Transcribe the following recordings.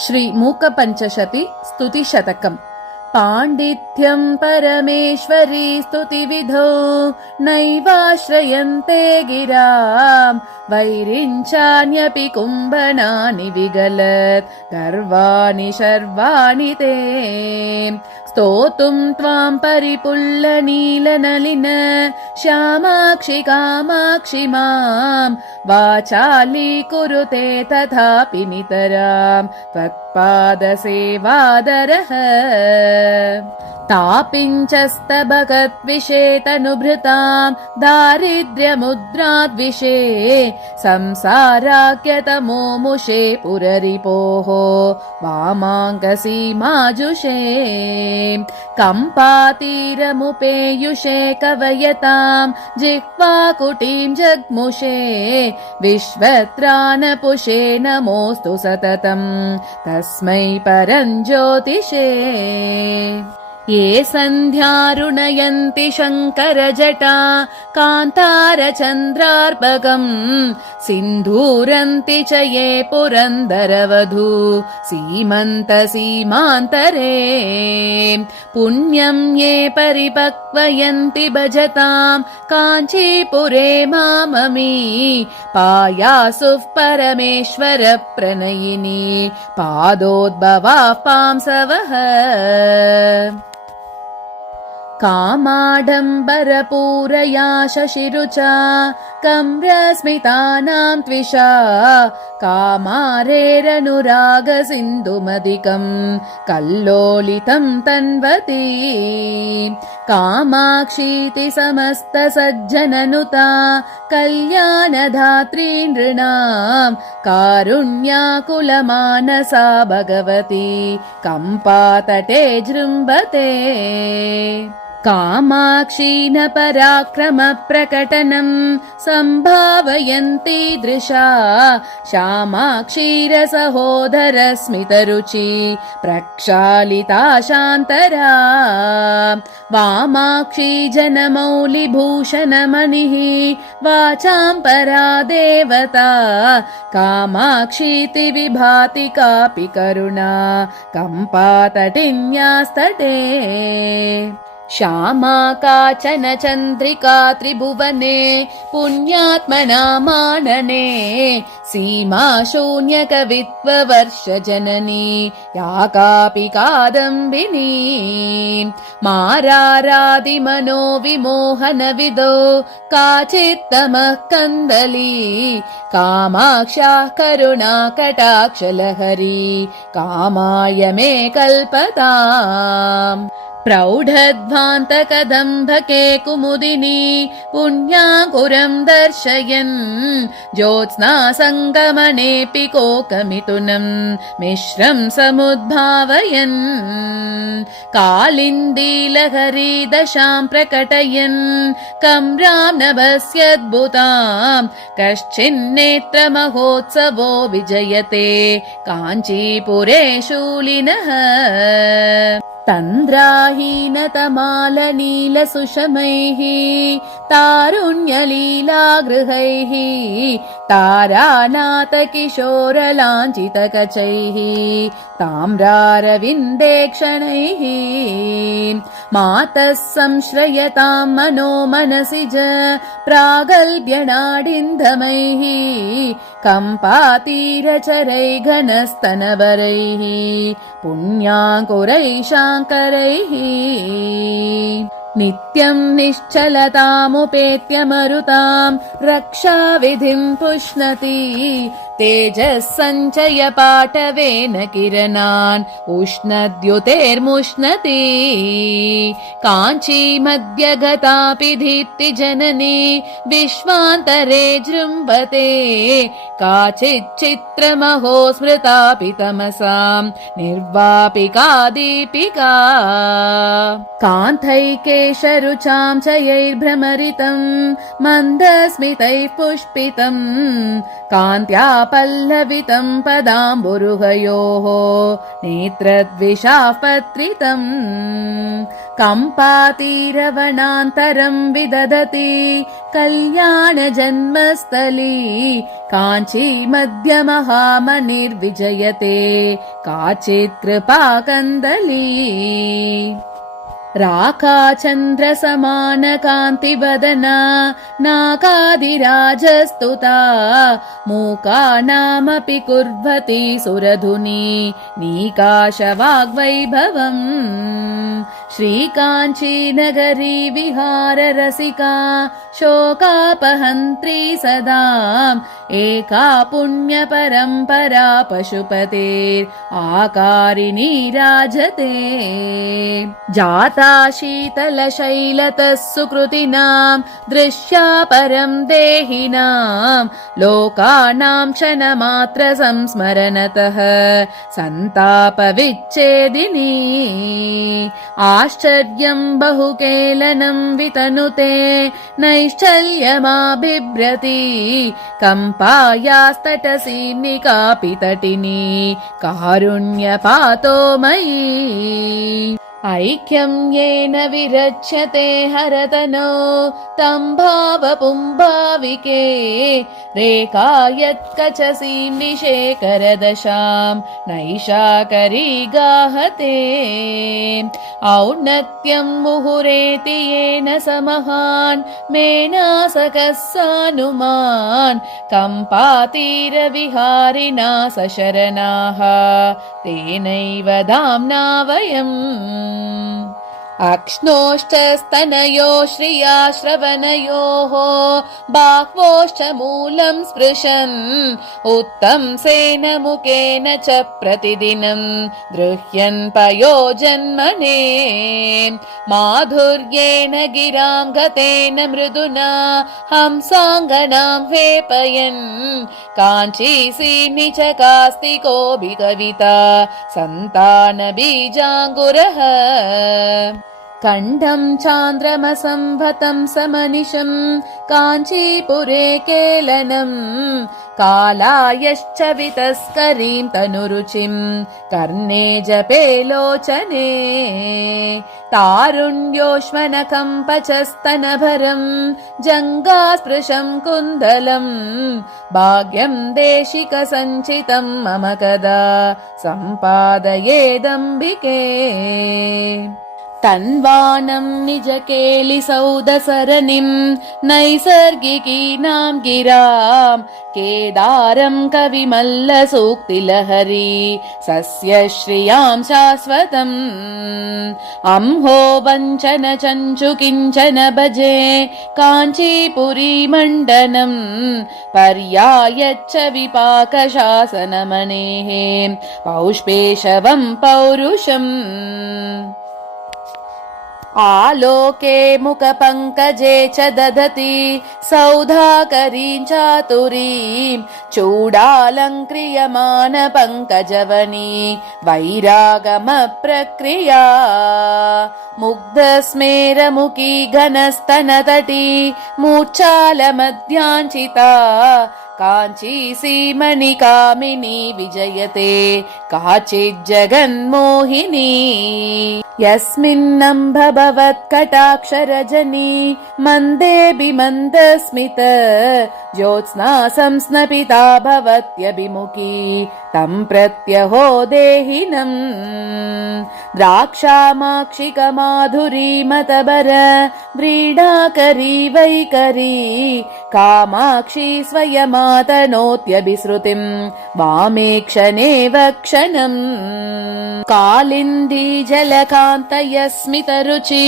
श्री मूकपञ्चशती स्तुतिशतकम्। पाण्डित्यं परमेश्वरी स्तुतिविधौ नैवाश्रयन्ते गिराम् वैरिञ्चान्यपि कुम्भनानि विगलत् गर्वाणि शर्वाणि ते स्तोतुं त्वां परिपुल्लनीलनलिन श्यामाक्षि कामाक्षि मां वाचालीकुरुते तथापि नितरां त्वत्पादसेवादरः तापिञ्चस्तबकद्विषेतनुभृतां दारिद्र्यमुद्राद्विषे संसाराख्यतमो मुषे पुररिपोः वामाङ्गसीमाजुषे कम्पातीरमुपेयुषे कवयतां जिह्वाकुटीं जग्मुषे विश्वत्रानपुषे नमोऽस्तु सततं तस्मै परञ्ज्योतिषे ये सन्ध्यारुणयन्ति शङ्करजटा कान्तारचन्द्रार्पगम् सिन्धूरन्ति च ये पुरन्दरवधू सीमन्तसीमान्तरे पुण्यं ये परिपक्वयन्ति भजतां काञ्चीपुरे माममी पायासुः परमेश्वर प्रणयिनी पादोद्भवाः पांसवः कामाडम्बरपूरया शशिरुचा कम्रस्मितानां त्विषा कामारेरनुरागसिन्धुमधिकम् कल्लोलितं तन्वती कामाक्षीति समस्तसज्जननुता कल्याणधात्री नृणां कारुण्याकुलमानसा भगवती कम्पातटे जृम्भते कामाक्षीन पराक्रमप्रकटनं सम्भावयन्ती दृशा श्यामाक्षीरसहोदरस्मितरुचि प्रक्षालिता शान्तरा वामाक्षी जनमौलिभूषणमणिः वाचां परा देवता कामाक्षीति विभाति कापि करुणा कम्पातटिन्यास्तटे श्यामा काचन चन्द्रिका त्रिभुवने पुण्यात्मना मानने सीमा शून्यकवित्ववर्षजननी या कापि कादम्बिनी मारारादिमनोविमोहनविदो काचित्तमः कन्दली कामाक्ष्याः करुणाकटाक्षलहरी कामाय मे कल्पताम् प्रौढध्वान्तकदम्भके कुमुदिनी पुण्याङ्कुरं दर्शयन् ज्योत्स्ना सङ्गमनेऽपि कोकमिथुनं मिश्रं समुद्भावयन् कालिन्दीलहरी दशां प्रकटयन् कम्रां नभस्यद्भुतां कश्चिन्नेत्रमहोत्सवो विजयते काञ्चीपुरे शूलिनः तन्द्राहीनतमालनीलसुषमैः तारुण्यलीलागृहैः तारानाथकिशोरलाञ्छितकचैः ताम्रारविन्देक्षणैः मातः संश्रयतां मनो मनसि च प्रागल्भ्यनाडिन्धमैः कम्पातीरचरैः घनस्तनवरैः पुण्याङ्कुरैः शाङ्करैः नित्यं निश्चलतामुपेत्य मरुतां रक्षाविधिं पुष्णति तेजः सञ्चय पाटवेन किरणान् उष्णद्युतेर्मुष्णति काञ्ची मध्य गतापि दीप्ति जननी विश्वान्तरे जृम्भते काचिच्चित्रमहो स्मृतापि तमसां निर्वापिका दीपिका कान्थैकेशरुचां चयैर्भ्रमरितं मन्दस्मितैः पुष्पितं कान्त्या पल्लवितं पदाम्बुरुहयोः नेत्रद्विषाः पत्रितम् कम्पातीरवनान्तरं विदधति कल्याणजन्मस्थली काञ्ची मध्यमहामनिर्विजयते काचित् कृपाकन्दली राकाचन्द्रसमानकान्तिवदना नाकादिराजस्तुता मूकानामपि कुर्वती सुरधुनी नीकाशवाग्वैभवम् श्रीकाञ्चीनगरी विहाररसिका शोकापहन्त्री सदा एका पुण्यपरम्परा पशुपतेर् आकारिणी राजते जाता शीतलशैलतः सुकृतिनां दृश्या परं देहिनां लोकानां क्षणमात्र संस्मरणतः सन्तापविच्छेदिनी आश्चर्यं बहुकेलनं वितनुते नैश्चल्यमाबिभ्रति कम्पायास्तटसी निकापितटिनी कारुण्यपातोमयी ऐक्यं येन विरच्यते हरतनो तं भावपुंभाविके रेखा यत्कचसीं निशेखरदशां नैशाकरी गाहते औन्नत्यं मुहुरेति येन समहान् मेनासकः सानुमान् कम्पातीरविहारिणा सशरणाः तेनैव धाम्ना वयम् अक्ष्णोश्चस्तनयो श्रिया श्रवणयोः बाह्वोश्च मूलं स्पृशन् उत्तंसेन मुखेन च प्रतिदिनं गृह्यन् पयोजन्मने माधुर्येण गिरां गतेन मृदुना हंसाङ्गनां वेपयन् काञ्चीसीनि च कास्तिकोऽपि कविता सन्तानबीजाङ्कुरः कण्ठं चान्द्रमसंभतं समनिशं काञ्चीपुरे केलनं कालायश्च वितस्करीं तनुरुचिं कर्णे जपे लोचने तारुण्योष्मनकम्पचस्तनभरं जङ्गास्पृशं कुन्दलं भाग्यं देशिकसञ्चितं मम कदा सम्पादयेदम्बिके तन्वानं निजकेलिसौदसरणिं नैसर्गिकीनां गिरां केदारं कविमल्लसूक्तिलहरी सस्यश्रियां शाश्वतम् अंहो वञ्चन चञ्चु किञ्चन भजे काञ्चीपुरीमण्डनं पर्यायच्च विपाकशासनमणेः पौष्पेशवं पौरुषम् आलोके मुखपङ्कजे च दधति सौधाकरीं चातुरीं चूडालङ्क्रियमानपङ्कजवनी वैरागमप्रक्रिया मुग्धस्मेरमुखी घनस्तनतटी मूर्च्छालमध्याञ्चिता काञ्चीसीमणिकामिनी विजयते काचिज्जगन्मोहिनी यस्मिन्नम्भवत्कटाक्षरजनी मन्देऽपि मन्दस्मित ज्योत्स्ना संस्नपिता भवत्यभिमुखी तं प्रत्यहो देहिनम् द्राक्षामाक्षिकमाधुरी मतबर व्रीडाकरी वैकरी कामाक्षी स्वयमातनोत्यभिसृतिं वामेक्षणेव क्षणम् कालिन्दी जलकान्तयस्मितरुचि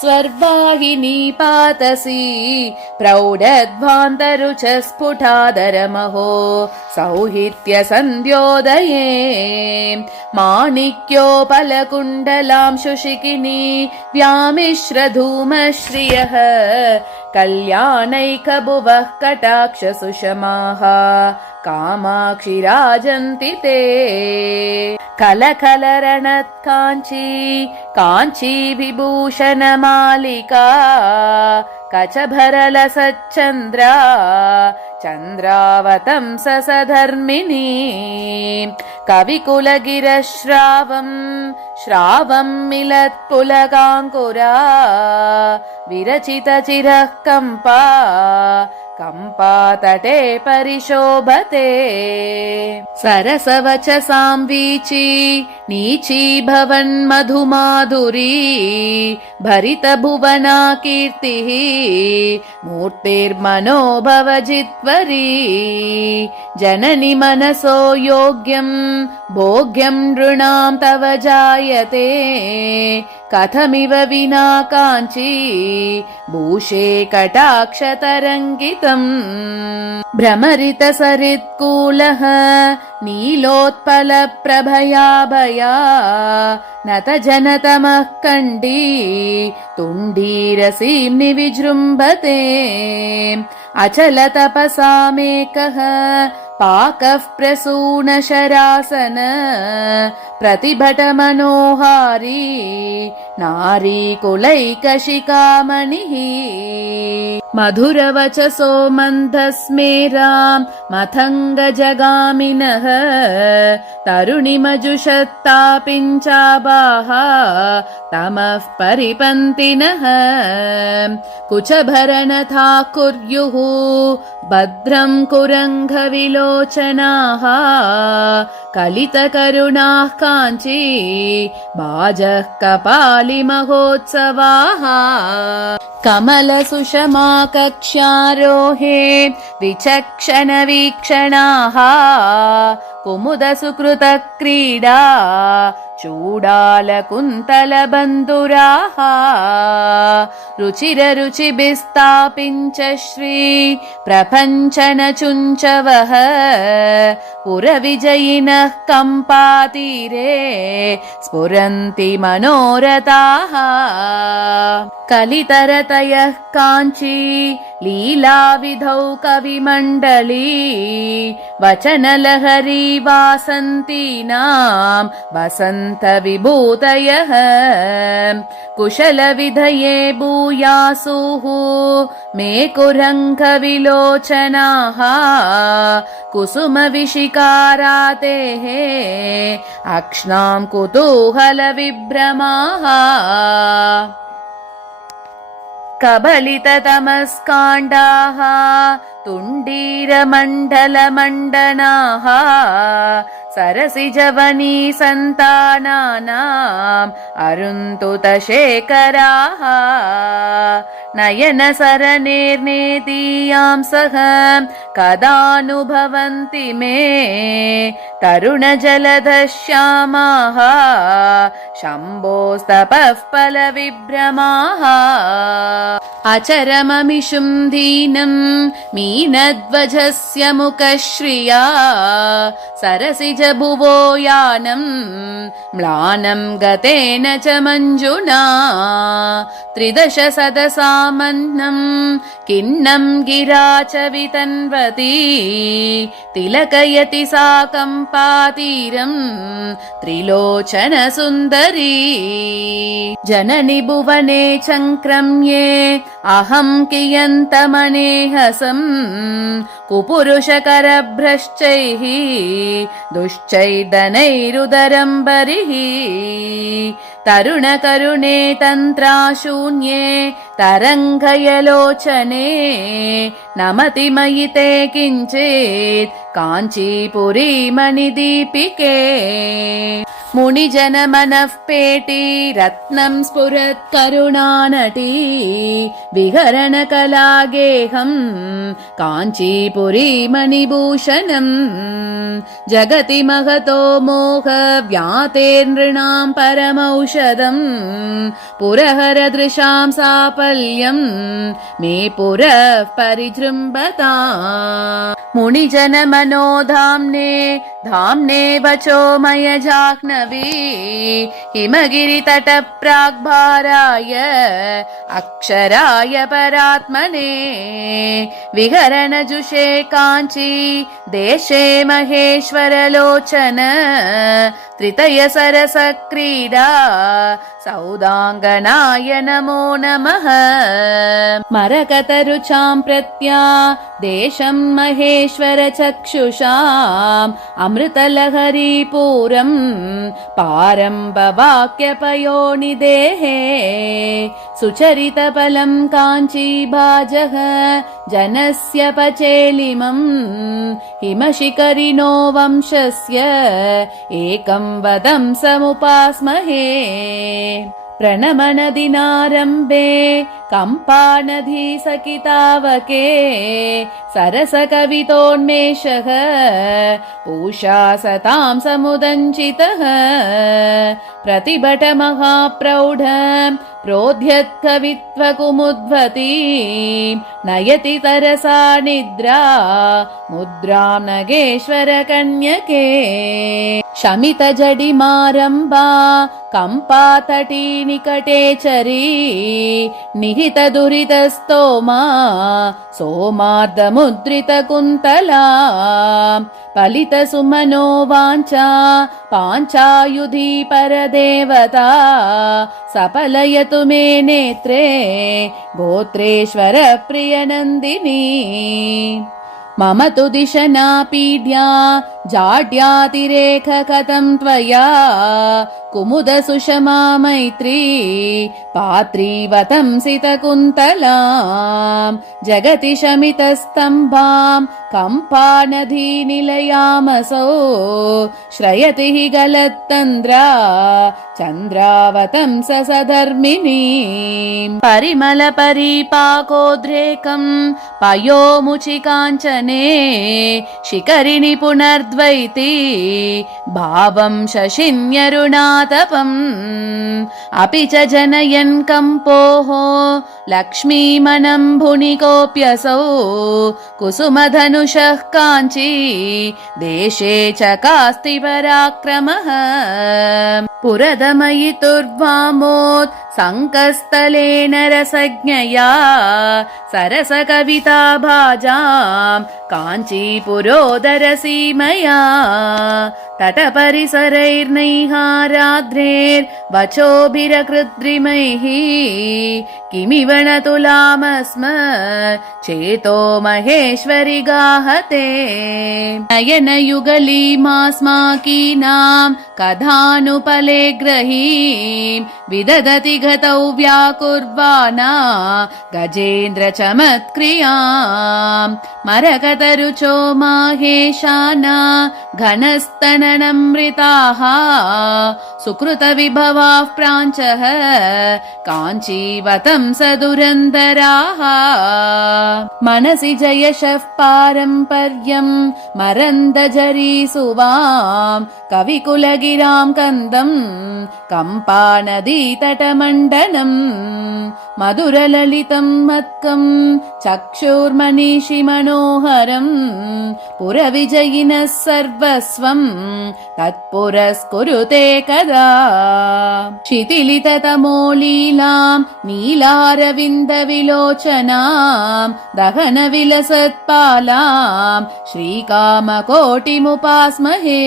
स्वर्वाहिनी पातसी प्रौढध्वान्तरुच स्फुटादरमहो सौहित्यसन्ध्योदये माणिक्योपलकुण्डलां शुशिकिनी व्यामिश्रधूमश्रियः कल्याणैकभुवः कटाक्षसुषमाः कामाक्षि राजन्ति ते कलकलरणत्काञ्ची काञ्ची विभूषणमालिका कचभरलसच्चन्द्रा चन्द्रावतंस सधर्मिणी कविकुलगिरश्रावम् श्रावम् मिलत्पुलकाङ्कुरा विरचितचिरः कम्पा कम्पातटे परिशोभते सरसवचसां वीची नीची भवन्मधुमाधुरी भरितभुवना कीर्तिः मूर्तिर्मनोभवजित्वरी जननि मनसो योग्यम् भोग्यम् नृणाम् तव जायते कथमिव विना काञ्ची भूषे कटाक्षतरङ्गितम् भ्रमरितसरित्कूलः नीलोत्पलप्रभयाभया नतजनतमः कण्डी तुण्डीरसीं निविजृम्भते अचलतपसामेकः पाकः प्रसूनशरासन प्रतिभटमनोहारी नारीकुलैकशिखामणिः मधुरवचसो मन्दस्मेराम् मथङ्गजगामिनः तरुणिमजुषत्तापिञ्चाबाः तमः परिपन्तिनः कुचभरनथा कुर्युः भद्रम् कुरङ्घविलोचनाः कलितकरुणाः काञ्ची बाजः कपालिमहोत्सवाः कमलसुषमा कक्ष्यारोहे विचक्षणवीक्षणाः कुमुदसुकृतक्रीडा चूडालकुन्तलबन्धुराः रुचिररुचिभिस्तापिञ्च श्री प्रपञ्चनचुञ्चवः पुरविजयिनः कम्पातीरे स्फुरन्ति मनोरथाः कलितरतयः काञ्ची लीलाविधौ कविमण्डली वचनलहरी वासन्तीनां वसन्तविभूतयः कुशलविधये भूयासुः मे कुरङ्घविलोचनाः कुसुमविशिकारातेः अक्ष्णां कुतूहलविभ्रमाः कबलिततमस्काण्डाः तुण्डीरमण्डलमण्डनाः सरसिजवनी सन्तानानाम् अरुन्तुतशेखराः नयनसरनेर्नेदीयां सह कदानुभवन्ति मे तरुणजलधश्यामाः शम्भोस्तपः फलविभ्रमाः अचरममिषुं दीनं मीनध्वजस्य मुखश्रिया सरसिजभुवो यानं म्लानं गतेन च मञ्जुना त्रिदश सदसामन्नं किन्नं गिरा च वितन्वती तिलकयति सा कम्पातीरं त्रिलोचन सुन्दरी जननि भुवने चङ्क्रम्ये अहं कियन्तमनेहसं कुपुरुषकरभ्रश्चैः दुश्चैदनैरुदरं बरिः तरुणकरुणे तन्त्राशून्ये तरङ्गयलोचने नमति मयि ते किञ्चित् काञ्चीपुरी मणिदीपिके मुनिजनमनःपेटी रत्नं स्फुरत् करुणानटी विहरणकलागेहं काञ्चीपुरी मणिभूषणम् जगति महतो मोहव्यातेर्नृणां परमौषधम् पुरहरदृशां साफल्यं मे पुरः परिजृम्भता मुनिजनमनोधाम्ने धाम्ने वचोमय जाह्नवी हिमगिरितटप्राग्भाराय अक्षराय परात्मने विहरणजुषे काञ्ची देशे महेश्वरलोचन त्रितय सरसक्रीडा सौदाङ्गनाय नमो नमः। मरकतरुचां प्रत्या देशं महेश्वर चक्षुषाम् अमृतलहरीपूरम् पारम्बवाक्यपयोनिदेहे सुचरितफलं काञ्चीभाजः जनस्य पचेलिमम् हिमशिखरिणो वंशस्य एकं वदं समुपास्महे। प्रणमनदिनारम्भे कम्पानदी सकितावके सरसकवितोन्मेषः पूषा सतां समुदञ्चितः प्रतिभटमहाप्रौढ प्रोद्यत्कवित्वकुमुद्वती नयति तरसा निद्रा मुद्रां नगेश्वरकन्यके। शमितजडिमारम्भा कम्पातटी निकटेचरी निहितदुरितस्तोमा सोमार्धमुद्रितकुन्तला फलितसुमनो वाञ्छा पाञ्चायुधी परदेवता सफलयतु मे नेत्रे गोत्रेश्वर प्रियनन्दिनी। मम तु दिशना पीड्या जाड्यातिरेक कथं त्वया कुमुद सुषमा मैत्री पात्रीवतंसितकुन्तलां जगति शमितस्तम्भां कम्पानदी निलयामसौ श्रयति हि गलत्तन्द्रा चन्द्रावतंस सधर्मिणी। परिमल परिपाकोद्रेकं पयोमुचि काञ्चने शिखरिणि पुनर्द्वैती भावं शशिन्यरुणातपम् अपि च जनयन् कम्पोः लक्ष्मीमनं भुनिकोऽप्यसौ कुसुमधनुषः काञ्ची देशे च कास्ति पराक्रमः। पुरदमयितुर्वामोत् संकस्तलेन रसज्ञया सरसकविता भाजां काञ्चीपुरोदरसीमया तटपरिसरैर्नैहाराद्रेर्वचोभिरकृद्रिमैः किमिव न तुलामस्म चेतो महेश्वरि गाहते। नयनयुगलीमास्माकीनां कथानुपले ग्रहीं विदधति गतौ व्याकुर्वाणा गजेन्द्र चमत्क्रियां मरकतरुचो माहेशाना घनस्तननमृताः सुकृतविभवाः प्राञ्चः काञ्चीवतं सदुरन्धराः। मनसि जयशः पारम्पर्यं मरन्दजरीसुवां कविकुलगिरां कन्दं कम्पानदीतटमण्डलम् मधुरललितं मत्कं चक्षुर्मनीषि मनोहरं पुरविजयिनः सर्वस्वं तत्पुरस्कुरुते कदा। शिथिलिततमोलीलां नीलारविन्दविलोचनां दहनविलसत्पालां श्रीकामकोटिमुपास्महे।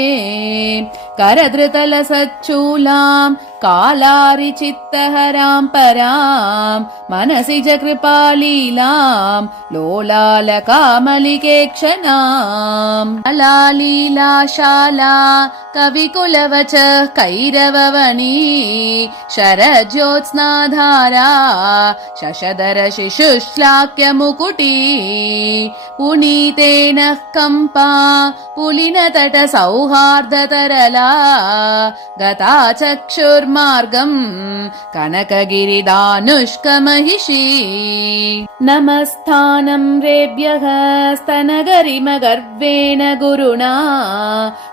करधृतलसच्चूलां कालारिचित्तहरां परां मनसि च कृपालीलां लोलालकामलिकेक्षणां। अलालीलाशाला कविकुलवचः कैरववनी शरज्योत्स्नाधारा शशधर शिशुश्लाक्यमुकुटी पुनीतेन कम्पा पुलिनतट सौहार्दतरला गता चक्षुर्मार्गं कनकगिरिदानुष्कमहिषी। नमस्थानं रेभ्यः स्तनगरिमगर्वेण गुरुणा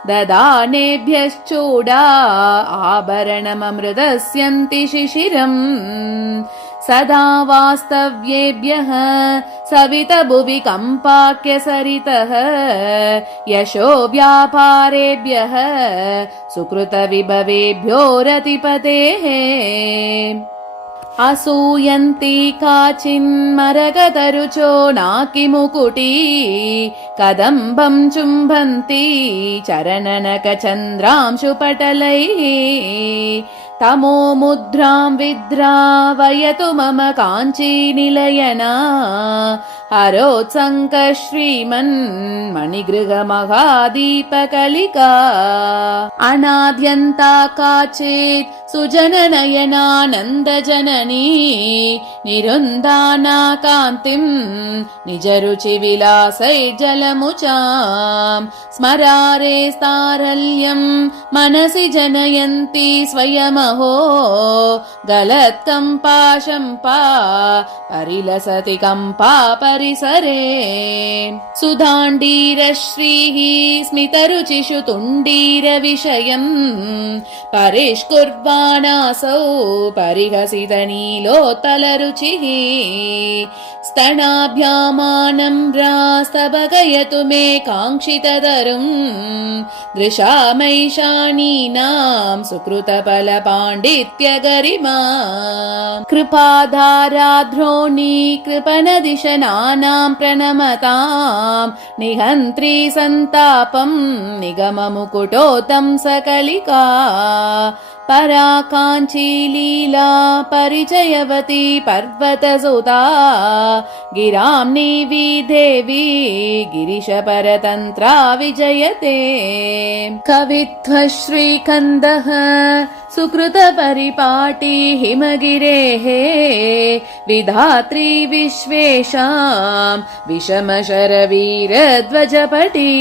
ददानेभ्यश्चूडा आभरणममृतस्यन्ति शिशिरम् सदा वास्तव्येभ्यः सवितभुवि कम्पाक्यसरितः यशो व्यापारेभ्यः सुकृतविभवेभ्यो रतिपतेः। असूयन्ति काचिन्मरगतरुचो नाकिमुकुटी कदम्बं चुम्बन्ति चरणनकचन्द्रांशुपटलैः तमो मुद्रां विद्रावयतु मम काञ्चीनिलयना हरोत्सङ्कः श्रीमन्मणिगृहमहादीपकलिका अनाद्यन्ता काचित् सुजननयनानन्दजननी निरुन्दाना कान्तिम् निजरुचिविलासैर्जलमुचाम् स्मरारे स्तारल्यम् मनसि जनयन्ती स्वयमहो गलत्कम्पा शम्पा परिलसति कम्पा परिसरे सुधाण्डीरश्रीः स्मितरुचिषु तुण्डीरविषयम् परिष्कुर्वाणासौ परिहसितनीलोत्पलरुचिः स्तनाभ्यामानम्रास्तबकयतु मे काङ्क्षिततरुम् दृशामैशानीनां सुकृतफलपाण्डित्यगरिमा कृपाधाराद्रोणी कृपणदिशनानां प्रणमतां निहन्त्री सन्तापं निगममुकुटोत्तं सकलिका परा काञ्चीलीला परिचयवती पर्वतसुता गिरां नीवी देवी गिरिशपरतन्त्रा विजयते कवित्वः श्रीकन्दः सुकृतपरिपाटी हिमगिरेः विधात्री विश्वेषां विषमशरवीरध्वजपटी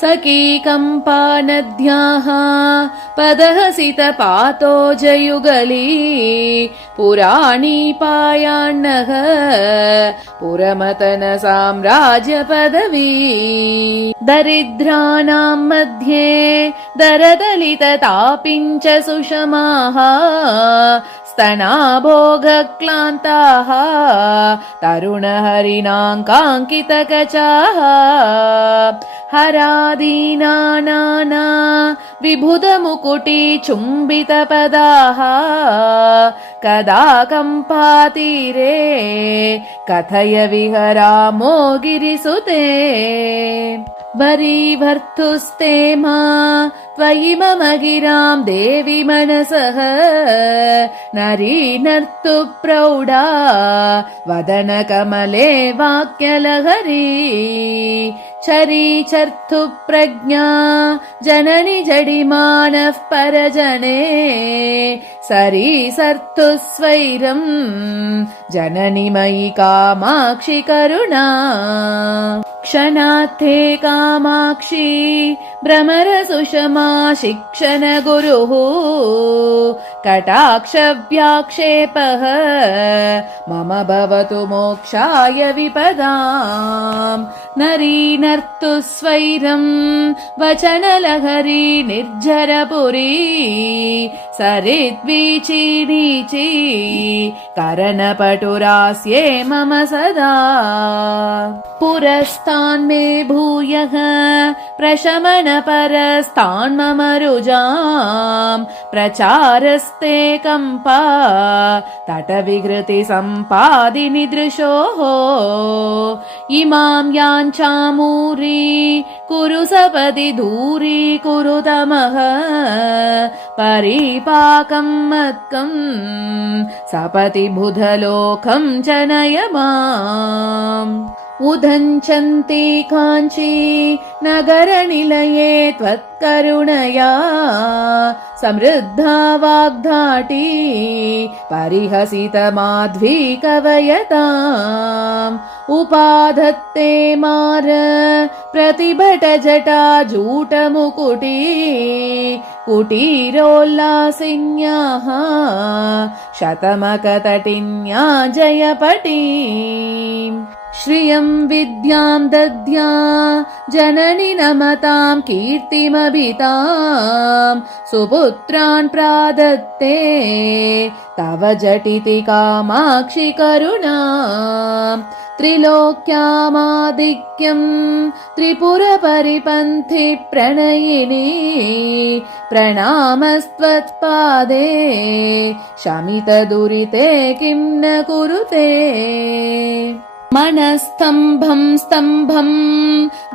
सखी कम्पा नद्याः पदहसितपातोजयुगली पुराणी पायान्नः पुरमतन साम्राज्यपदवी दरिद्राणां मध्ये दरदलिततापिञ्च सुषमाः स्तनाभोगक्लान्ताः तरुणहरिणाङ्काङ्कितकचाः हरादीनानाना विबुधमुकुटी चुम्बितपदाः कदा कम्पातीरे कथय विहरामो गिरिसुते वरीभर्तुस्ते मा त्वयि मम गिरां देवि मनसः नरी नर्तु प्रौढा वदनकमले वाक्यलहरी चरीचर्तु प्रज्ञा जननि जडिमानः परजने सरीसर्तु स्वैरम् जननि मयि कामाक्षि करुणा क्षणार्थे कामाक्षी भ्रमर सुषमा शिक्षण गुरुः कटाक्षव्याक्षेपः मम भवतु मोक्षाय विपदाम् नरी नर्तु स्वैरम् वचनलहरी निर्झरपुरी सरिद्वीची नीची करणपटुरास्ये मम सदा पुरस्तान्मे भूयः प्रशमनपरस्तान् मम रुजाम् प्रचारस्ते कम्पा तटविहृति सम्पादिनि दृशोः इमां याञ्चामूरी कुरु सपदि दूरी कुरु तमः परिपाकं मत्कं सपति बुधलोकं जनय माम् उदञ्चन्ति काञ्ची नगरनिलये त्वत्करुणया समृद्धा वाग्धाटी परिहसितमाध्वी कवयताम् उपाधत्ते मार प्रतिभटजटा जूटमुकुटी कुटीरोल्लासिन्याः शतमकतटिन्या जयपटी श्रियं विद्यां दद्या जननि नमतां कीर्तिमभितां सुपुत्रान् प्रादत्ते तव झटिति कामाक्षि करुणा त्रिलोक्यामाधिक्यं त्रिपुरपरिपन्थि प्रणयिनी प्रणामस्त्वत्पादे शमितदुरिते किं न कुरुते। मनस्तम्भं स्तम्भं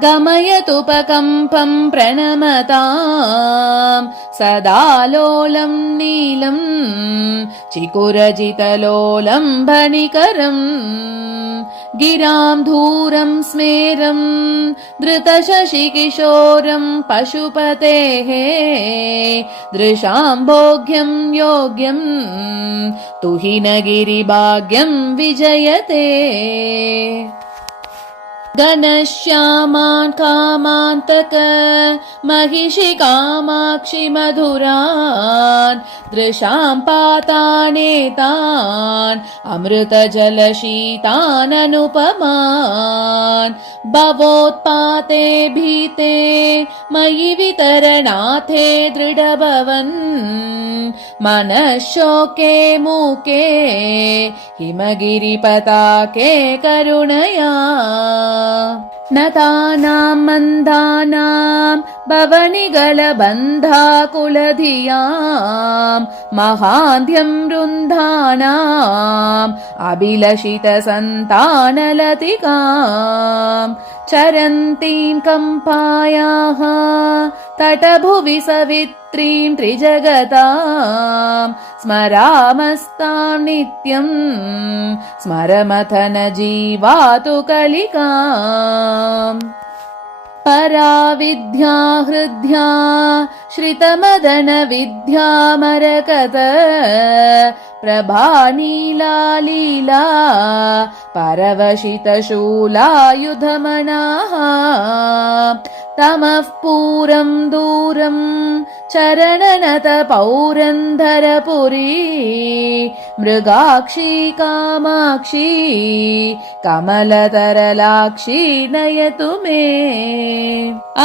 गमयतुपकम्पं प्रणमताम् सदालोलं नीलं चिकुरजितलोलं भणिकरम् गिरां धूरं स्मेरं धृतशशिकिशोरं पशुपतेः दृशां भोग्यं योग्यं तुहिनगिरिभाग्यं विजयते घनश्यामान् कामान्तक महिषि कामाक्षि मधुरान् दृशां पातानेतान् अमृतजलशीतान् अनुपमान् भवोत्पाते भीते मयि वितरनाथे दृढभवन् मनःशोके मूके हिमगिरिपताके करुणया नतानां मन्दानां भवनिगलबन्धाकुलधियां महान्ध्यं वृन्दानाम् अभिलषितसन्तानलतिकाम् चरन्तीं कम्पायाः तटभुवि सवित्रीं त्रिजगतां स्मरामस्तां नित्यं स्मरमथन जीवातु कलिकाम् पराविद्या हृद्या श्रितमदनविद्या मरकत प्रभानीला लीला परवशितशूलायुधमनाः तमः पूरं दूरं चरणनत पौरन्धरपुरी मृगाक्षी कामाक्षी कमलतरलाक्षी नयतु मे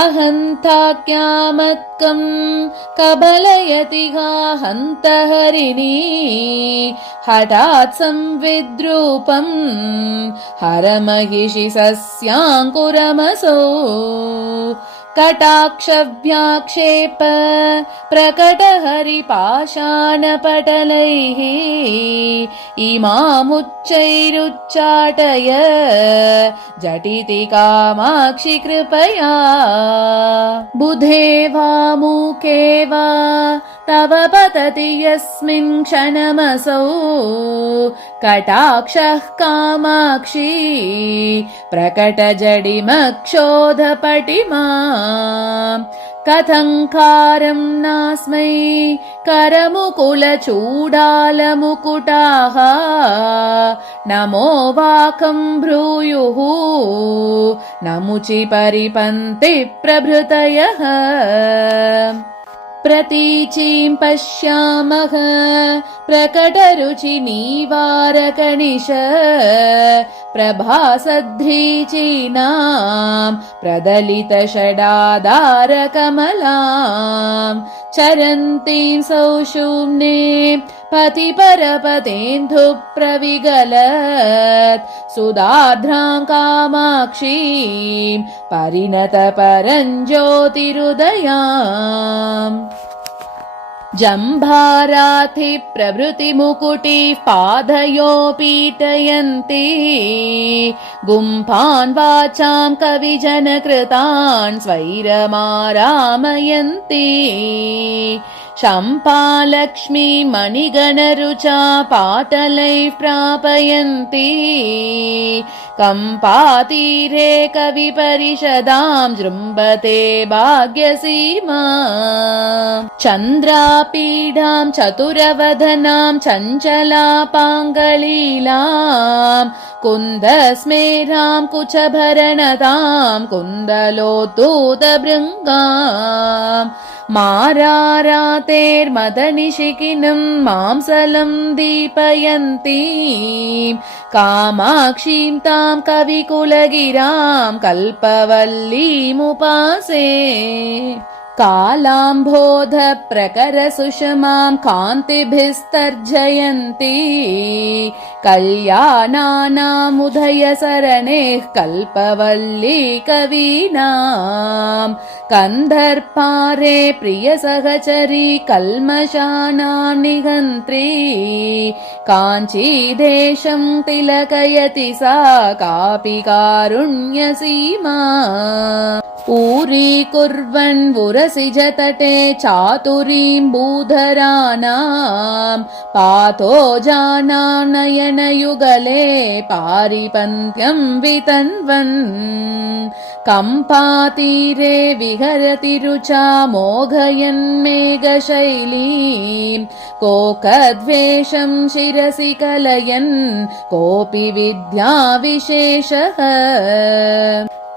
अहन्ताक्यामत्कं कबलयति हन्तहरिणी हठात् संविद्रूपं हरमहिषि सस्याङ्कुरमसौ कटाक्षव्याक्षेप प्रकटहरिपाषाणपटलैः इमामुच्चैरुच्चाटय झटिति कामाक्षि कृपया बुधे वा मूके वा तव पतति यस्मिन् क्षणमसौ कटाक्षः कामाक्षी प्रकटजडिमक्षोधपटिमा कथङ्कारं नास्मै करमुकुलचूडालमुकुटाः नमो वाकं भ्रूयुः नमुचि परिपन्ति प्रभृतयः प्रतीचीं पश्यामः प्रकटरुचिनीवारकनिश प्रभासध्रीचीनां प्रदलितषडाधारकमलां चरन्तीं सौषुम्ने पतिपरपतेन्दुप्रविगलत् सुधाध्रां कामाक्षीं परिणतपरञ्ज्योतिरुदयाम् जम्भाराथि प्रभृतिमुकुटिः पादयो पीठयन्ति गुम्फान् वाचां कविजनकृतान् स्वैरमारामयन्ति शम्पालक्ष्मी मणिगणरुचा पाटलैः प्रापयन्ति कम्पातीरे कविपरिषदां जृम्भते भाग्यसीमा चन्द्रापीडां चतुरवदनां चञ्चलापाङ्गलीलां कुन्दस्मेरां कुचभरणतां कुन्दलोद्धूतभृङ्गाम् मारारातेर्मदनिशिखिनं मांसलं दीपयन्तीं कामाक्षीं तां कविकुलगिरां कल्पवल्लीमुपासे कालाम्भोध प्रकर सुषमां कान्तिभिस्तर्जयन्ती कल्याणानामुदय सरणेः कल्पवल्ली कवीनां कन्धर्पारे प्रियसहचरी कल्मषानां निहन्त्री काञ्चीदेशं तिलकयति सा कापि कारुण्यसीमा ऊरीकुर्वन् उरसिजतटे चातुरीं भूधराणां पातो जानां नयनयुगले पारिपन्त्यं वितन्वन् कम्पातीरे विहरति रुचा मोघयन्मेघशैलीं कोकद्वेषं शिरसि कलयन् कोऽपि विद्याविशेषः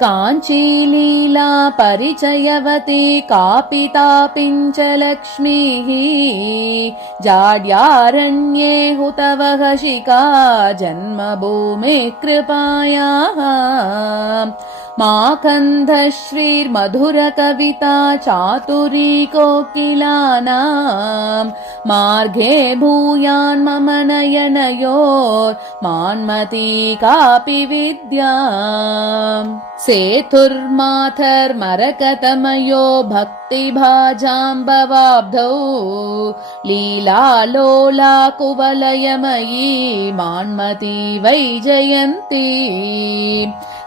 काञ्चीलीला परिचयवती कापि तापिञ्चलक्ष्मीः जाड्यारण्ये हुतवः शिखा जन्मभूमे कृपायाः माकन्धश्रीर्मधुरकविता चातुरी कोकिलानां मार्गे भूयान्मम नयनयोर्मान्मती कापि विद्या सेतुर्माथर्मरकतमयो भक्तिभाजाम्बवाब्धौ लीलालोला कुवलयमयी मान्मती वैजयन्ती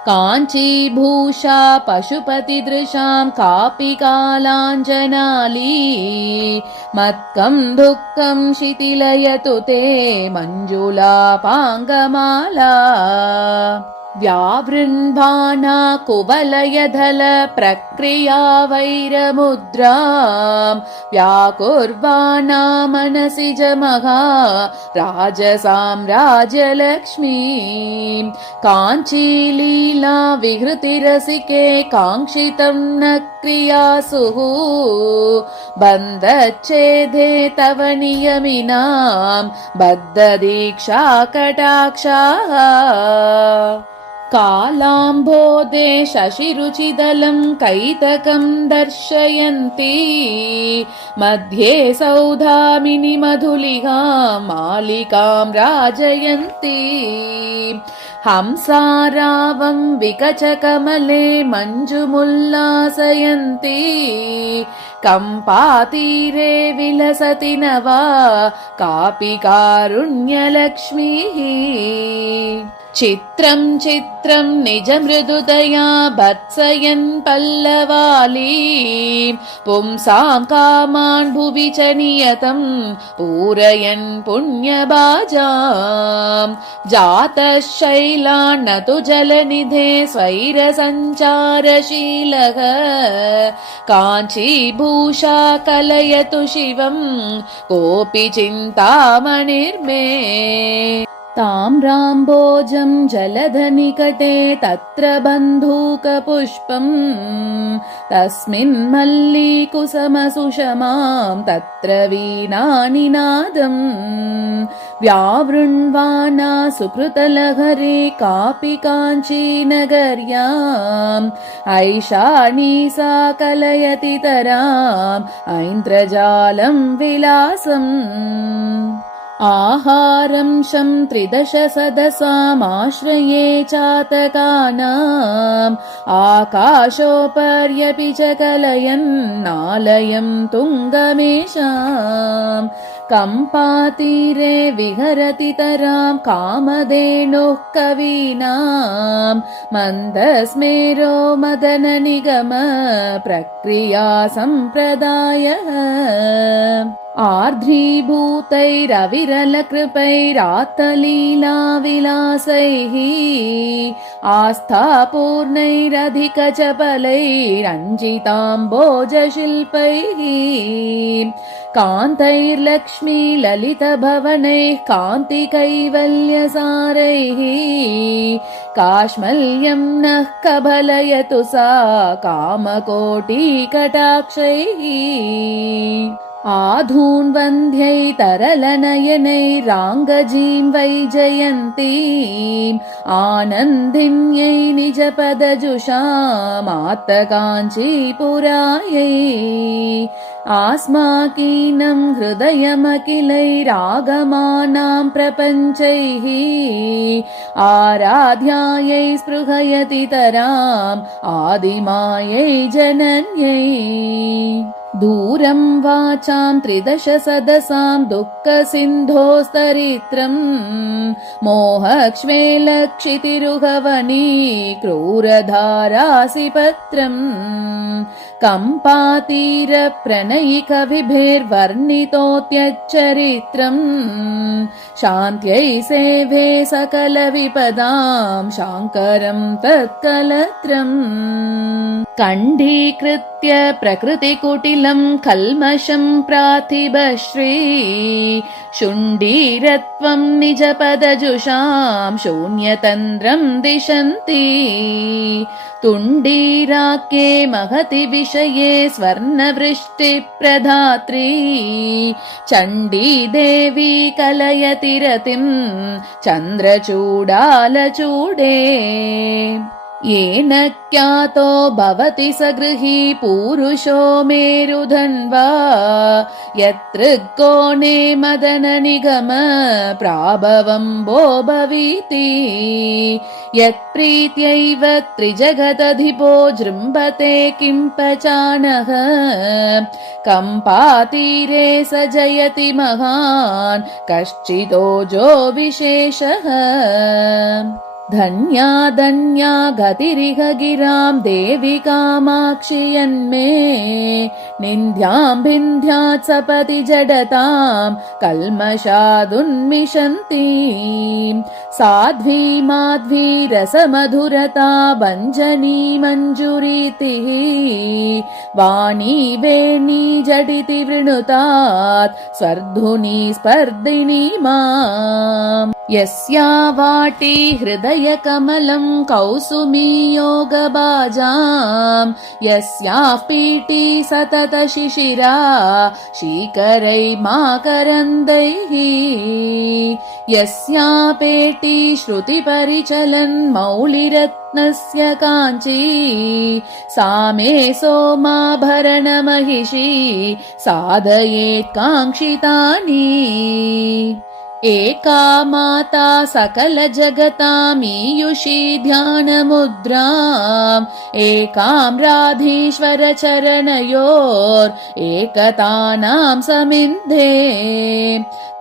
काञ्चीभूषा पशुपतिदृशां कापि कालाञ्जनाली मत्कं दुःखं शिथिलयतु ते मञ्जुलापाङ्गमाला व्यावृण्भाना कुवलयधल प्रक्रिया वैरमुद्रां व्याकुर्वाणा मनसि जमहा राजसाम्राज्यलक्ष्मीं काञ्चीलीला विहृतिरसिके काङ्क्षितं न क्रियासुः बन्धच्छेदे तव नियमिनां बद्धदीक्षा कटाक्षाः कालाम्भोदे शशिरुचिदलं कैतकं दर्शयन्ती मध्ये सौधामिनि मधुलिकां मालिकां राजयन्ती हंसारावं विकचकमले मञ्जुमुल्लासयन्ती कम्पातीरे विलसति न वा कापि कारुण्यलक्ष्मीः चित्रं चित्रं निजमृदुदया भत्सयन् पल्लवालीं पुंसां कामान् भुवि च नियतं पूरयन् पुण्यभाजां जातः शैलान् न तु जलनिधे स्वैरसञ्चारशीलः काञ्चीभूषा कलयतु शिवं कोऽपि चिन्तामणिर्मे ताम्राम्भोजं जलधनिकटे तत्र बन्धूकपुष्पम् तस्मिन् मल्लीकुसमसुषमां तत्र वीणानिनादम् व्यावृण्वाना सुकृतलहरे कापि काञ्चीनगर्याम् ऐशानी सा कलयति तराम् ऐन्द्रजालं विलासम् आहारं शं त्रिदश सदसामाश्रये चातकानाम् आकाशोपर्यपि च कलयन्नालयं तुङ्गमेषाम् कम्पातीरे विहरति तरां कामधेनुः कवीनां मन्दस्मेरो मदननिगम प्रक्रिया सम्प्रदायः आर्द्रीभूतैरविरलकृपैरात्तलीलाविलासैः आस्थापूर्णैरधिकचपलैरञ्जिताम्बोजशिल्पैः कान्तैर्लक्ष्मी ललितभवनैः कान्तिकैवल्यसारैः काश्मल्यं नः कबलयतु सा कामकोटिकटाक्षैः आधून्वन्ध्यैतरलनयनैराङ्गजीं वैजयन्तीम् आनन्दिन्यै निजपदजुषामात्तकाञ्चीपुरायै आस्माकीनं हृदयमखिलैरागमानां प्रपञ्चैः आराध्यायै स्पृहयति तराम् आदिमायै जनन्यै दूरं वाचां त्रिदश सदसां दुःखसिन्धोस्तरित्रम् मोहक्ष्वेलक्षितिरुहवनी क्रूरधारासिपत्रम् कम्पातीरप्रणयिकविभिर्वर्णितोऽत्यच्चरित्रम् शान्त्यै सेवे सकलविपदां शाङ्करं तत्कलत्रम् कण्डीकृत्य प्रकृतिकुटिलं कल्मषं प्रातिभश्री शुण्डीरत्वं निजपदजुषां शून्यतन्द्रं दिशन्ति तुण्डीराख्ये महति विषये स्वर्णवृष्टिप्रधात्री चण्डी देवी कलयति रतिं चन्द्रचूडालचूडे येन ख्यातो भवति स गृही पूरुषो मेरुधन्वा यत्तृकोणे मदननिगम प्राभवम्बो भवीति यत्प्रीत्यैव त्रिजगदधिपो जृम्भते किं पचानः कम्पातीरे स जयति महान् कश्चिदोजो विशेषः धन्या धन्या गतिरिह गिरां देवि कामाक्षि यन्मे निन्द्यां भिन्द्यात् सपति जडतां कल्मषादुन्मिषन्तीं साध्वी माध्वी रसमधुरता भञ्जनी मञ्जुरीतिः वाणी वेणी जडिति वृणुतात् स्वर्धुनी स्पर्धिनी माम् यस्या वाटी हृदयकमलं कौसुमी योगबाजां यस्याः पीठी सतत शिशिरा शीकरै माकरन्दैः यस्या पेटी श्रुतिपरिचलन् मौलिरत्नस्य काञ्ची सा मे सोमाभरणमहिषी साधयेत् काङ्क्षितानि एका माता सकल जगतामीयुषी ध्यानमुद्राम् एकां राधीश्वर चरणयोरेकतानां समिन्धे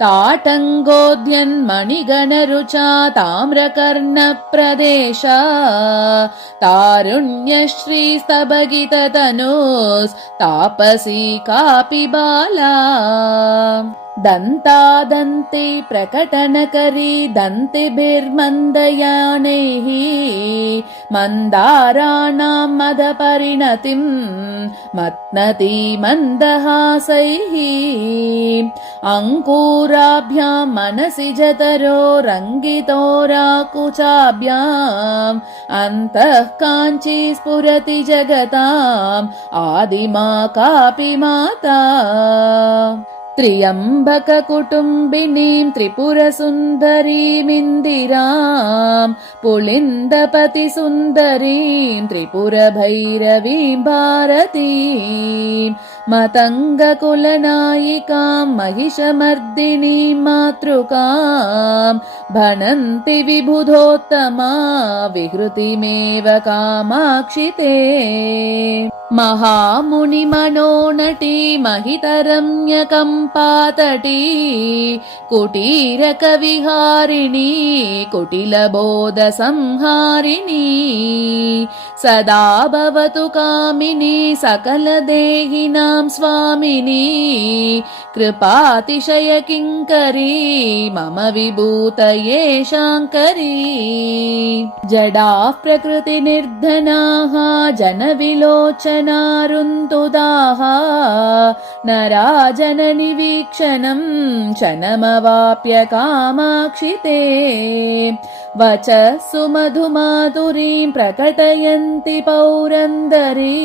ताटङ्गोद्यन्मणिगणरुचा ताम्रकर्णप्रदेशा तारुण्यश्रीस्तभगिततनुस्तापसी कापि बाला दन्तादन्ति प्रकटनकरी दन्तिभिर्मन्दयानैः मन्दाराणां मदपरिणतिं मत्नति मन्दहासैः अङ्कुराभ्यां मनसि जतरो रङ्गितोराकुचाभ्याम् अन्तः काञ्ची स्फुरति जगताम् आदिमा कापि माता त्र्यम्बककुटुम्बिनीं त्रिपुरसुन्दरीमिन्दिरां पुलिन्दपतिसुन्दरीं त्रिपुरभैरवीं भारतीं मतङ्गकुलनायिकां महिषमर्दिनीं मातृकां भणन्ति विबुधोत्तमा विहृतिमेव कामाक्षि ते महामुनिमनोनटी महितरम्यकम्पातटी कुटीरकविहारिणी कुटिलबोधसंहारिणी सदा भवतु कामिनी सकलदेहिनां स्वामिनी कृपातिशयकिङ्करी मम विभूतये शाङ्करी जडाः प्रकृतिनिर्धनाः जनविलोचनारुन्तुदाः नराजननिवीक्षणं क्षणमवाप्य कामाक्षि ते वचःसु मधुमाधुरीं प्रकटयन्ति पौरन्दरी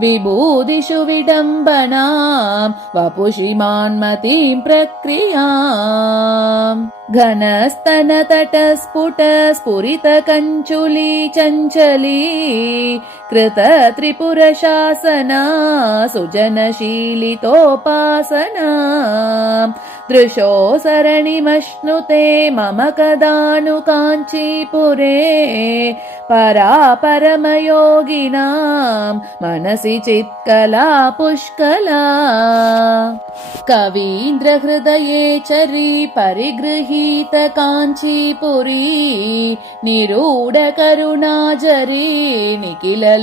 विभूतिषु विडम्बनां वपुषि मान्मतीं प्रक्रियाम् घनस्तनतटस्फुट स्फुरितकञ्चुली चञ्चली कृत त्रिपुरशासना सुजनशीलितोपासना दृशो सरणिमश्नुते मम कदानु काञ्चीपुरे परापरमयोगिनां मनसि चित्कला पुष्कला कवीन्द्रहृदये चरी परिगृहीत काञ्चीपुरी निरूढकरुणाजरी निखिललोकरक्षाकरी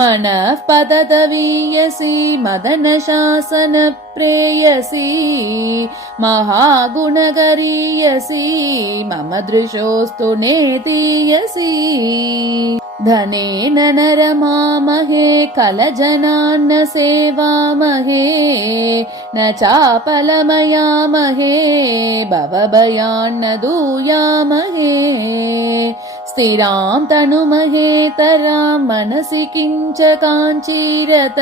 मनः पततवीयसी मदनशासन प्रेयसी महागुणगरीयसी मम दृशोऽस्तु नेतीयसी धनेन नरमामहे कलजनान्न सेवामहे न चापलमयामहे भवभयान्न दूयामहे स्थिरां तनुमहेतरां मनसि किञ्च काञ्चीरत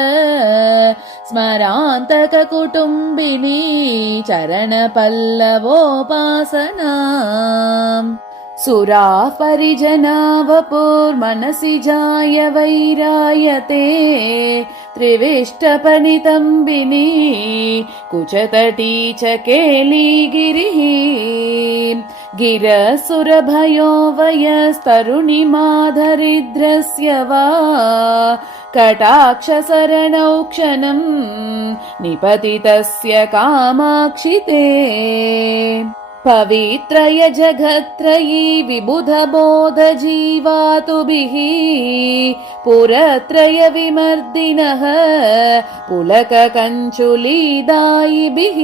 स्मरान्तककुटुम्बिनी चरणपल्लवोपासनाम् सुराः परिजना वपुर्मनसि जाय वैरायते त्रिविष्टपणितम्बिनी कुचतटी च केलीगिरिः गिरसुरभयो वयस्तरुणिमाधरिद्रस्य वा कटाक्षशरणौ क्षणम् निपतितस्य कामाक्षिते पवित्रय जगत्त्रयी विबुधबोध जीवातुभिः पुरत्रय विमर्दिनः पुलककञ्चुलीदायिभिः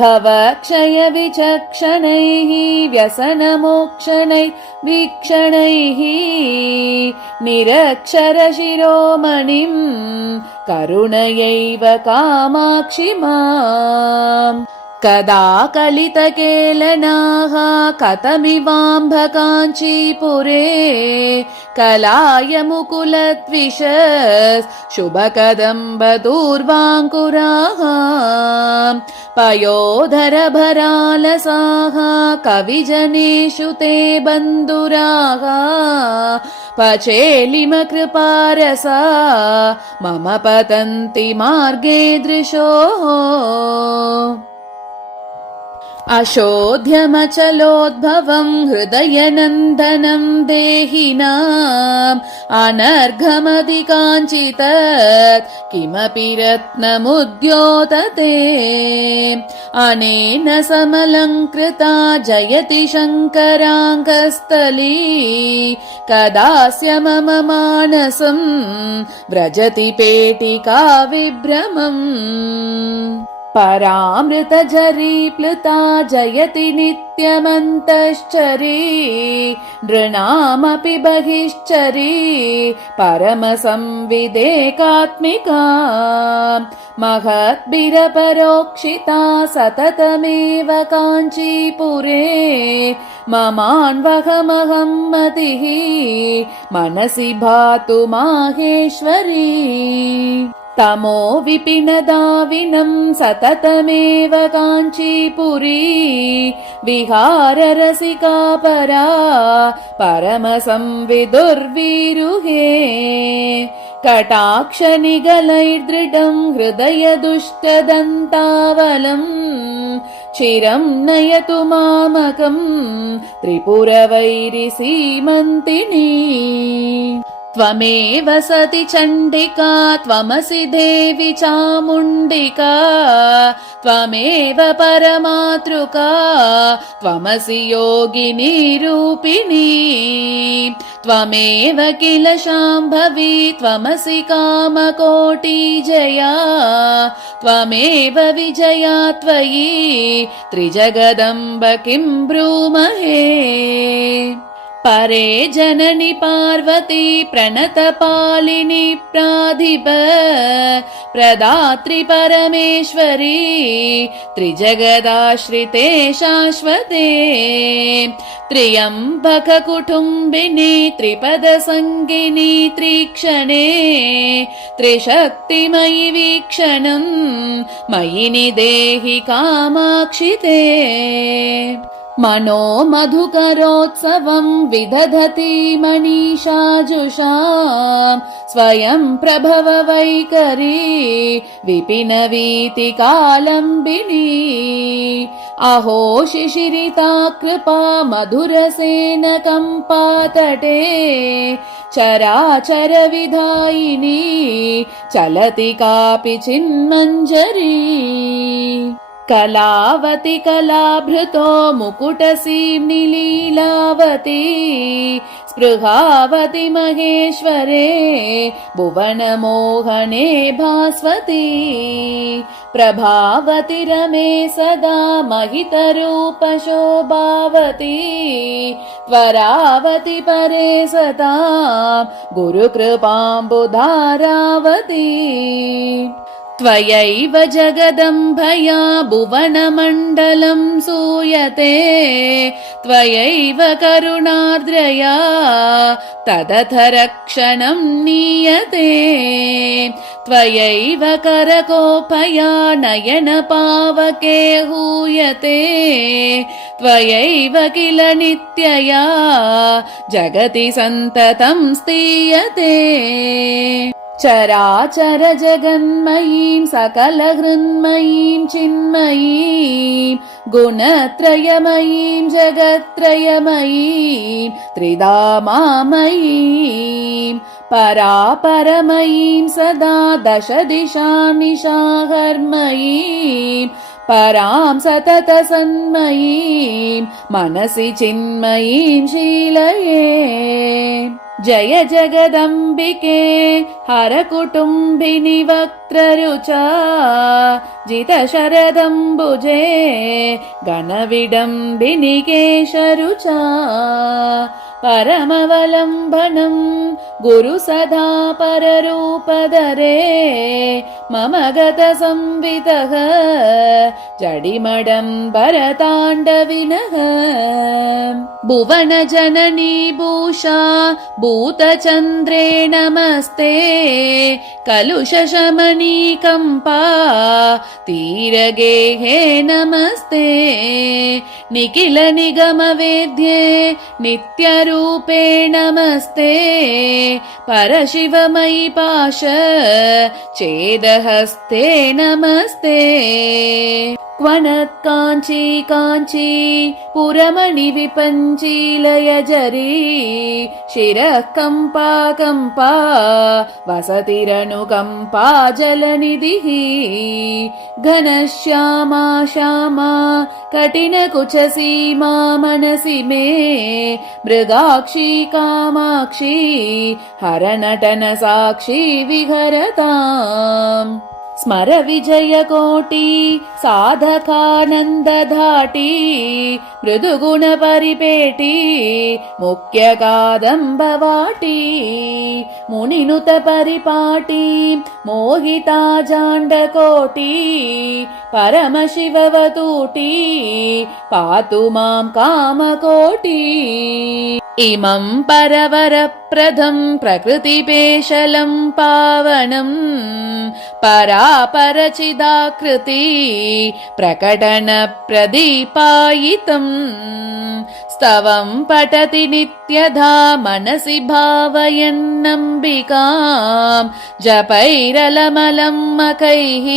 भवक्षय विचक्षणैः व्यसनमोक्षणैः वीक्षणैः निरक्षरशिरोमणिं करुणयैव कामाक्षि माम् कदा कलितकेलनाः कथमिवाम्भ काञ्चीपुरे कलाय मुकुलद्विषस् शुभकदम्बदूर्वाङ्कुराः पयोधरभरालसाः कविजनेषु ते बन्धुराः पचेलिमकृपारसा मम पतन्ति मार्गे दृशोः अशोध्यमचलोद्भवम् हृदयनन्दनं देहिनाम् अनर्घमधिकाञ्चितत् किमपि रत्नमुद्योतते अनेन समलङ्कृता जयति शङ्कराङ्गस्थली कदास्य मम मानसं व्रजति पेटिका विभ्रमम् परामृतझरीप्लुता जयति नित्यमन्तश्चरी नृणामपि बहिश्चरी परमसंविदेकात्मिका महद्भिरपरोक्षिता सततमेव काञ्चीपुरे ममान्वहमहं मतिः मनसि भातु माहेश्वरी तमो विपिनदाविनं सततमेव काञ्चीपुरी विहाररसिका परा परमसंविदुर्विरुहे कटाक्षनिगलैर्दृढं हृदयदुष्टदन्तावलम् चिरं नयतु मामकं त्रिपुरवैरिसीमन्तिनी त्वमेव सति चण्डिका त्वमसि देवि चामुण्डिका त्वमेव परमातृका त्वमसि योगिनी रूपिणी त्वमेव किल शाम्भवी त्वमसि कामकोटिजया त्वमेव विजया त्वयि त्रिजगदम्ब किं ब्रूमहे परे जननि पार्वती प्रणतपालिनी प्राधिप प्रदात्री परमेश्वरी त्रिजगदाश्रिते शाश्वते त्र्यम्बककुटुम्बिनी त्रिपदसङ्गिनी त्रिक्षणे त्रिशक्तिमयि वीक्षणम् मयि निदेहि कामाक्षि ते मनो मधुकरोत्सवम् विदधति मनीषाजुषाम् स्वयं प्रभव वैकरी विपिनवीतिकालम्बिनी अहो शिशिरिता कृपा मधुरसेन कम्पातटे चराचर विधायिनी चलति कापि चिन्मञ्जरी कलावती कलाभृतो मुकुटसीम्नि लीलावती स्पृहावती महेश्वरे भुवनमोहने भास्वती प्रभावती रमे सदा महितरूपशोभावती त्वरावती परे सदा गुरुकृपाम्बुधारावती त्वयैव जगदम्भया भुवनमण्डलं सूयते त्वयैव करुणार्द्रया तदथ रक्षणं नीयते त्वयैव करकोपया नयनपावके हूयते त्वयैव किल नित्यया जगति सन्ततं स्तीयते चराचर जगन्मयीं सकलहृन्मयीं चिन्मयीं गुणत्रयमयीं जगत्त्रयमयीं त्रिधामामयीं परापरमयीं सदा दश दिशां निशाहर्मयीं परां सततसन्मयीं मनसि चिन्मयीं शीलये जय जगदम्बिके हरकुटुम्बिनि वक्त्ररुचा जितशरदम्बुजे घनविडम्बिनि केशरुचा परमवलम्बनं गुरु सदा पररूपधरे मम गतसंवितः जडिमडम्बरताण्डविनः भुवनजननी भूषा भूतचन्द्रे नमस्ते कलुषशमनी कम्पा तीरगेहे नमस्ते निखिल निगमवेद्ये नित्यरूपे नमस्ते परशिवमयि पाश चेदहस्ते नमस्ते क्वनत् काञ्ची काञ्ची पुरमणि विपञ्चीलय जरी शिरः कम्पा कम्पा वसतिरनुकम्पा जलनिधिः घनश्यामा श्यामा कठिनकुचसीमा मनसि मे मृगाक्षी कामाक्षी हरनटन साक्षी विहरताम् स्मर विजयकोटि साधकानन्दधाटी मृदुगुण परिपेटी मुख्य कादम्बवाटी मुनिनुत परिपाटी मोहिता जाण्डकोटी परमशिववतूटी पातु मां कामकोटी इमं परवरप्रदं प्रकृतिपेशलं पावनं परापरचिदाकृति प्रकटनप्रदीपायितम् स्तवं पठति नित्यधा मनसि भावयन्नम्बिकां जपैरलमलं मखैः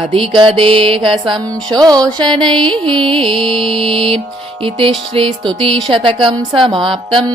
अधिकदेहसंशोषणैः इति श्रीस्तुतिशतकं समाप्तम्।